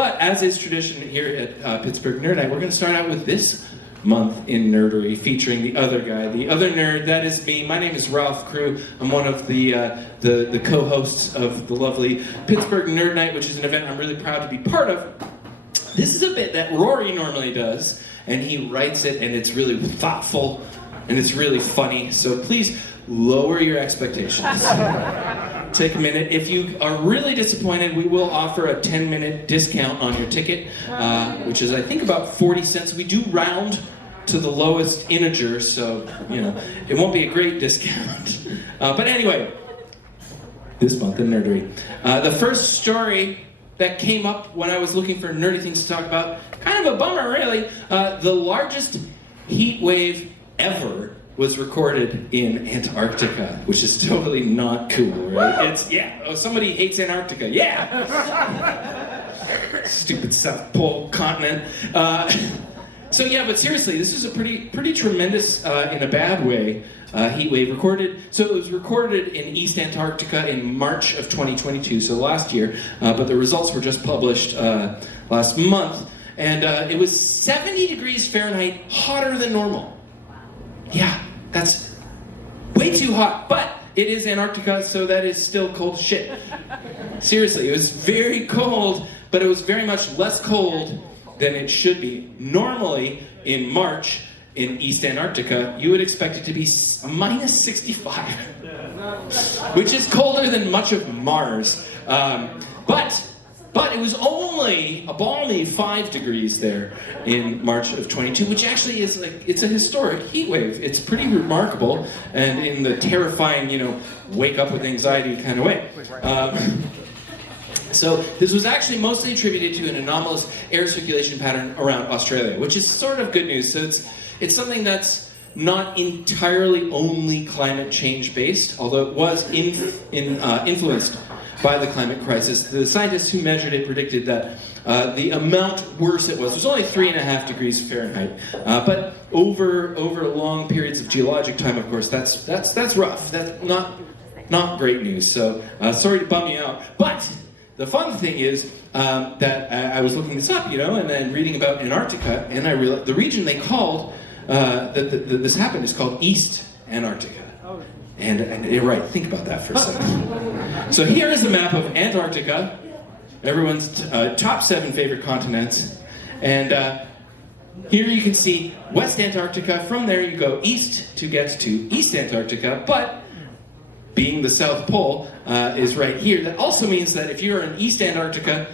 But as is tradition here at Pittsburgh Nerd Night, we're going to start out with this month in Nerdery, featuring the other guy, the other nerd. That is me. My name is Ralph Crewe. I'm one of the co-hosts of the lovely Pittsburgh Nerd Night, which is an event I'm really proud to be part of. This is a bit that Rory normally does, and he writes it, and it's really thoughtful, and it's really funny. So please lower your expectations. Take a minute. If you are really disappointed, we will offer a 10-minute discount on your ticket, which is, I think, about 40 cents. We do round to the lowest integer, so, you know, it won't be a great discount. But anyway, this month in Nerdery. The first story that came up when I was looking for nerdy things to talk about, kind of a bummer, really. The largest heat wave ever was recorded in Antarctica, which is totally not cool, right? It's, yeah, oh, somebody hates Antarctica, yeah! Stupid South Pole continent. So yeah, but seriously, this is a pretty tremendous, in a bad way, heat wave recorded. So it was recorded in East Antarctica in March of 2022, so last year, but the results were just published last month, and it was 70 degrees Fahrenheit hotter than normal. Yeah, that's way too hot, but it is Antarctica, so that is still cold shit. Seriously, it was very cold, but it was very much less cold than it should be. Normally, in March, in East Antarctica, you would expect it to be minus 65, which is colder than much of Mars. But it was only a balmy 5 degrees there in March of 22, which actually is like, it's a historic heat wave. It's pretty remarkable, and in the terrifying, you know, wake up with anxiety kind of way. So this was actually mostly attributed to an anomalous air circulation pattern around Australia, which is sort of good news. So it's something that's not entirely only climate change based, although it was influenced by the climate crisis. The scientists who measured it predicted that the amount worse it was only 3.5 degrees Fahrenheit. But over long periods of geologic time, of course, that's rough. That's not great news. So sorry to bum you out. But the fun thing is that I was looking this up, you know, and then reading about Antarctica, and I realized the region they called that this happened is called East Antarctica. And you're right, think about that for a second. So here is a map of Antarctica, everyone's top 7 favorite continents. And here you can see West Antarctica. From there you go east to get to East Antarctica, but being the South Pole is right here. That also means that if you're in East Antarctica,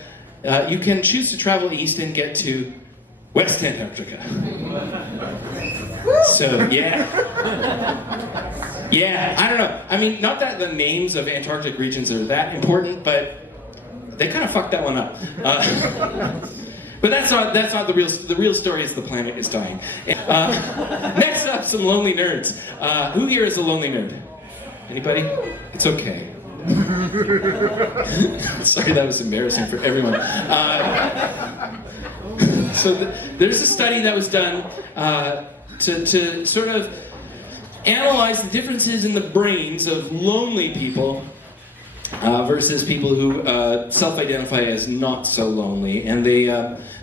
you can choose to travel east and get to West Antarctica. So, yeah. Yeah, I don't know. I mean, not that the names of Antarctic regions are that important, but they kind of fucked that one up. But that's not the real story is the planet is dying. Next up, some lonely nerds. Who here is a lonely nerd? Anybody? It's okay. Sorry, that was embarrassing for everyone. So there's a study that was done to sort of analyze the differences in the brains of lonely people versus people who self-identify as not so lonely. And they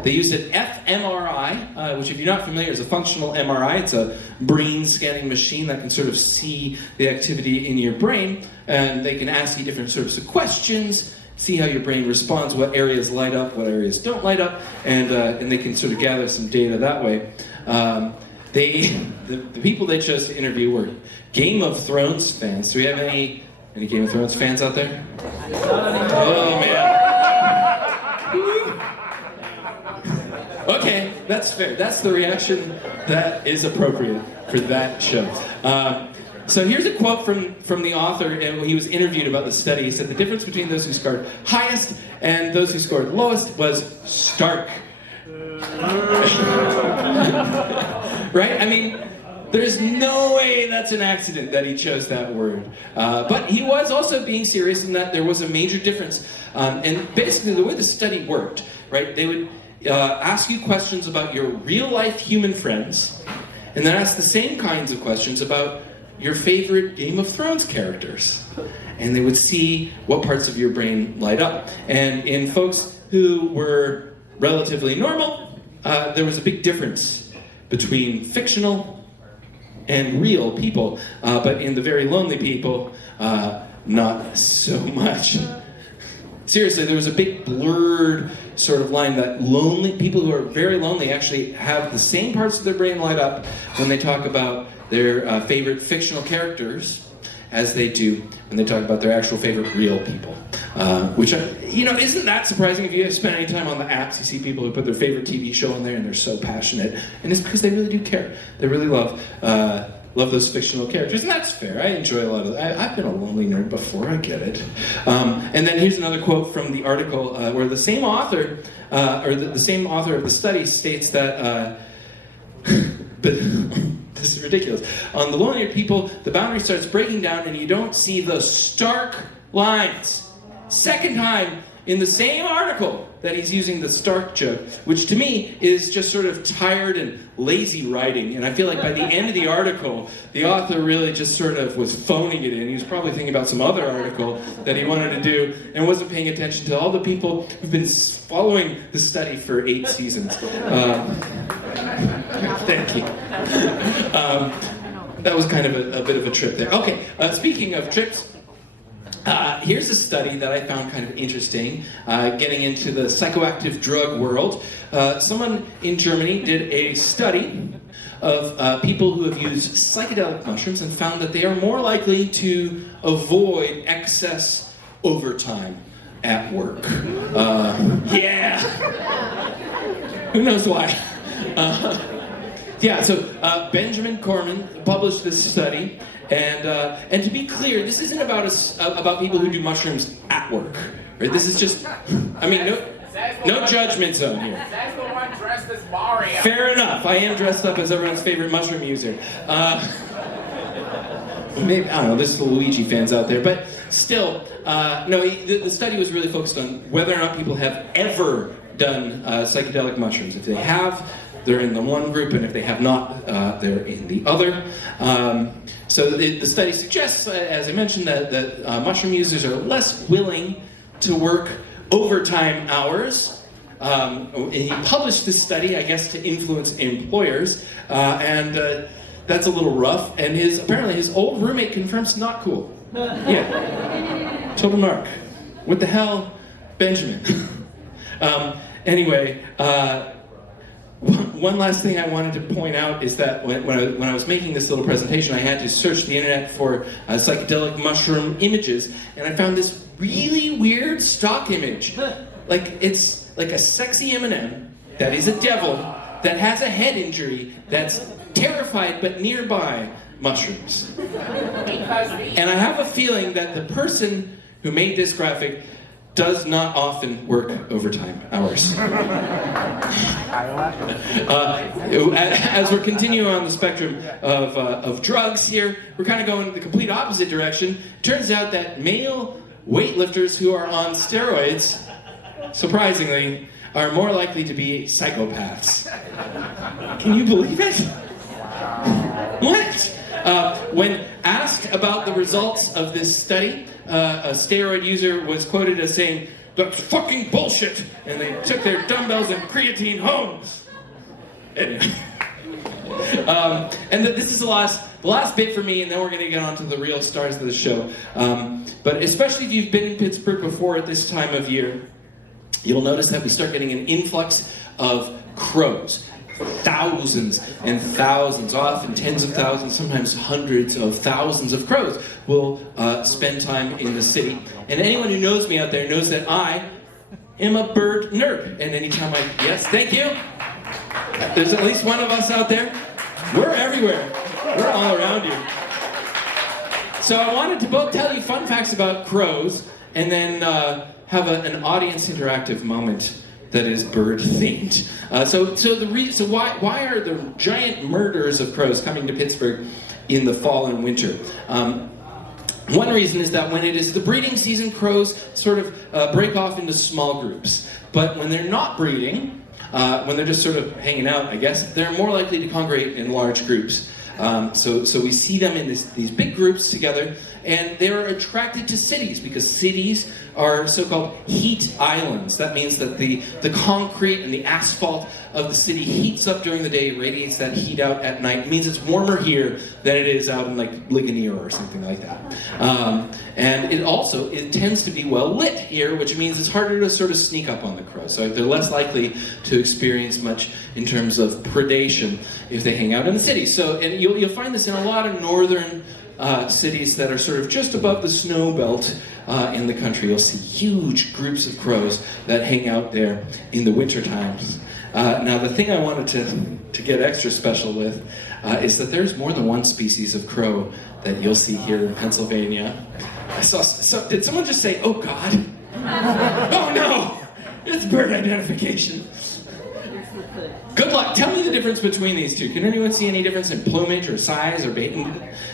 used an fMRI, which if you're not familiar is a functional MRI. It's a brain scanning machine that can sort of see the activity in your brain. And they can ask you different sorts of questions, see how your brain responds, what areas light up, what areas don't light up, and they can sort of gather some data that way. The people they chose to interview were Game of Thrones fans. Do we have any Game of Thrones fans out there? Oh, man. Okay, that's fair. That's the reaction that is appropriate for that show. So here's a quote from the author, and when he was interviewed about the study, he said the difference between those who scored highest and those who scored lowest was stark. Right? I mean, there's no way that's an accident that he chose that word. But he was also being serious in that there was a major difference. And basically the way the study worked, right, they would ask you questions about your real-life human friends, and then ask the same kinds of questions about your favorite Game of Thrones characters. And they would see what parts of your brain light up. And in folks who were relatively normal, there was a big difference between fictional and real people. But in the very lonely people, not so much. Seriously, there was a big blurred sort of line that people who are very lonely actually have the same parts of their brain light up when they talk about their favorite fictional characters as they do when they talk about their actual favorite real people. Which, isn't that surprising? If you spend any time on the apps, you see people who put their favorite TV show in there and they're so passionate. And it's because they really do care. They really love those fictional characters, and that's fair. I enjoy a lot of I've been a lonely nerd before, I get it. And then here's another quote from the article where the same author, the same author of the study states that, but this is ridiculous. On the lonelier people, the boundary starts breaking down and you don't see the stark lines. Second time in the same article that he's using the Stark joke, which to me is just sort of tired and lazy writing. And I feel like by the end of the article, the author really just sort of was phoning it in. He was probably thinking about some other article that he wanted to do and wasn't paying attention to all the people who've been following the study for 8 seasons. Thank you. That was kind of a bit of a trip there. Okay, speaking of trips, here's a study that I found kind of interesting, getting into the psychoactive drug world. Someone in Germany did a study of people who have used psychedelic mushrooms and found that they are more likely to avoid excess overtime at work. Yeah! Who knows why? So Benjamin Corman published this study, and to be clear, this isn't about people who do mushrooms at work. Right? This is just, no judgment zone here. That's the one dressed as Mario. Fair enough. I am dressed up as everyone's favorite mushroom user. Maybe, I don't know. There's some Luigi fans out there, but still, the study was really focused on whether or not people have ever done psychedelic mushrooms. If they have, they're in the one group, and if they have not, they're in the other. So the study suggests, as I mentioned, that mushroom users are less willing to work overtime hours. And he published this study, I guess, to influence employers, and that's a little rough. And apparently his old roommate confirms not cool. Yeah, total narc. What the hell, Benjamin? Anyway. One last thing I wanted to point out is that when I was making this little presentation, I had to search the internet for psychedelic mushroom images, and I found this really weird stock image. It's like a sexy M&M that is a devil that has a head injury that's terrified but nearby mushrooms. And I have a feeling that the person who made this graphic does not often work overtime hours. As we're continuing on the spectrum of drugs here, we're kind of going the complete opposite direction. Turns out that male weightlifters who are on steroids, surprisingly, are more likely to be psychopaths. Can you believe it? What? When asked about the results of this study, a steroid user was quoted as saying, "That's fucking bullshit," and they took their dumbbells and creatine home. And this is the last bit for me, and then we're going to get on to the real stars of the show. But especially if you've been in Pittsburgh before at this time of year, you'll notice that we start getting an influx of crows. Thousands and thousands, often tens of thousands, sometimes hundreds of thousands of crows will spend time in the city. And anyone who knows me out there knows that I am a bird nerd. And anytime yes, thank you. There's at least one of us out there. We're everywhere. We're all around you. So I wanted to both tell you fun facts about crows and then have an audience interactive moment that is bird themed. So why are the giant murders of crows coming to Pittsburgh in the fall and winter? One reason is that when it is the breeding season, crows sort of break off into small groups. But when they're not breeding, when they're just sort of hanging out, I guess, they're more likely to congregate in large groups. So we see them in these big groups together, and they're attracted to cities because cities are so-called heat islands. That means that the concrete and the asphalt of the city heats up during the day, radiates that heat out at night. It means it's warmer here than it is out in like Ligonier or something like that. And it tends to be well lit here, which means it's harder to sort of sneak up on the crow. So they're less likely to experience much in terms of predation if they hang out in the city. So and you'll find this in a lot of northern cities that are sort of just above the snow belt in the country. You'll see huge groups of crows that hang out there in the winter times. Now the thing I wanted to get extra special with is that there's more than one species of crow that you'll see here in Pennsylvania. Did someone just say, "Oh God"? Oh no! It's bird identification. Good luck. Tell me the difference between these two. Can anyone see any difference in plumage or size or bait?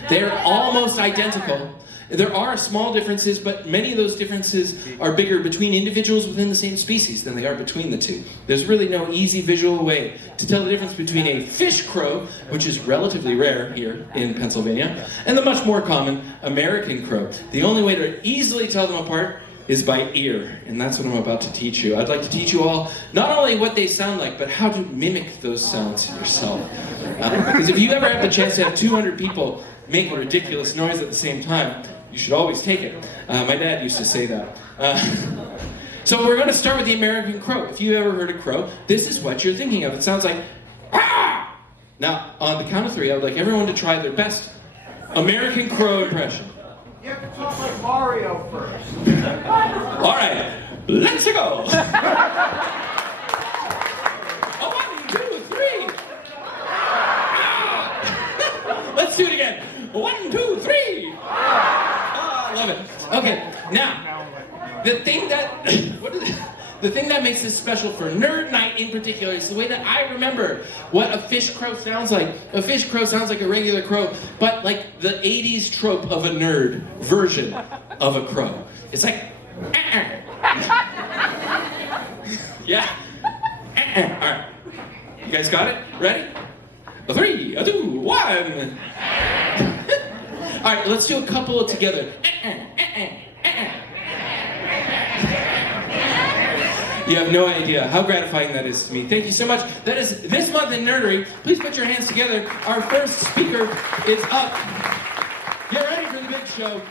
They're almost identical. There are small differences, but many of those differences are bigger between individuals within the same species than they are between the two. There's really no easy visual way to tell the difference between a fish crow, which is relatively rare here in Pennsylvania, and the much more common American crow. The only way to easily tell them apart is by ear, and that's what I'm about to teach you. I'd like to teach you all not only what they sound like, but how to mimic those sounds yourself. Because if you ever have the chance to have 200 people make a ridiculous noise at the same time, you should always take it. My dad used to say that. So we're going to start with the American crow. If you ever heard a crow, this is what you're thinking of. It sounds like, ah! Now, on the count of 3, I would like everyone to try their best American crow impression. You have to talk like Mario first. All right, let's go. 1, 2, 3. Let's do it again. 1, 2, 3. Love it. Okay, now the thing that makes this special for Nerd Night in particular is the way that I remember what a fish crow sounds like. A fish crow sounds like a regular crow, but like the 80s trope of a nerd version of a crow. It's like, yeah. All right, you guys got it? Ready? 3, 2, 1. All right, let's do a couple together. You have no idea how gratifying that is to me. Thank you so much. That is this month in Nerdery. Please put your hands together. Our first speaker is up. Get ready for the big show.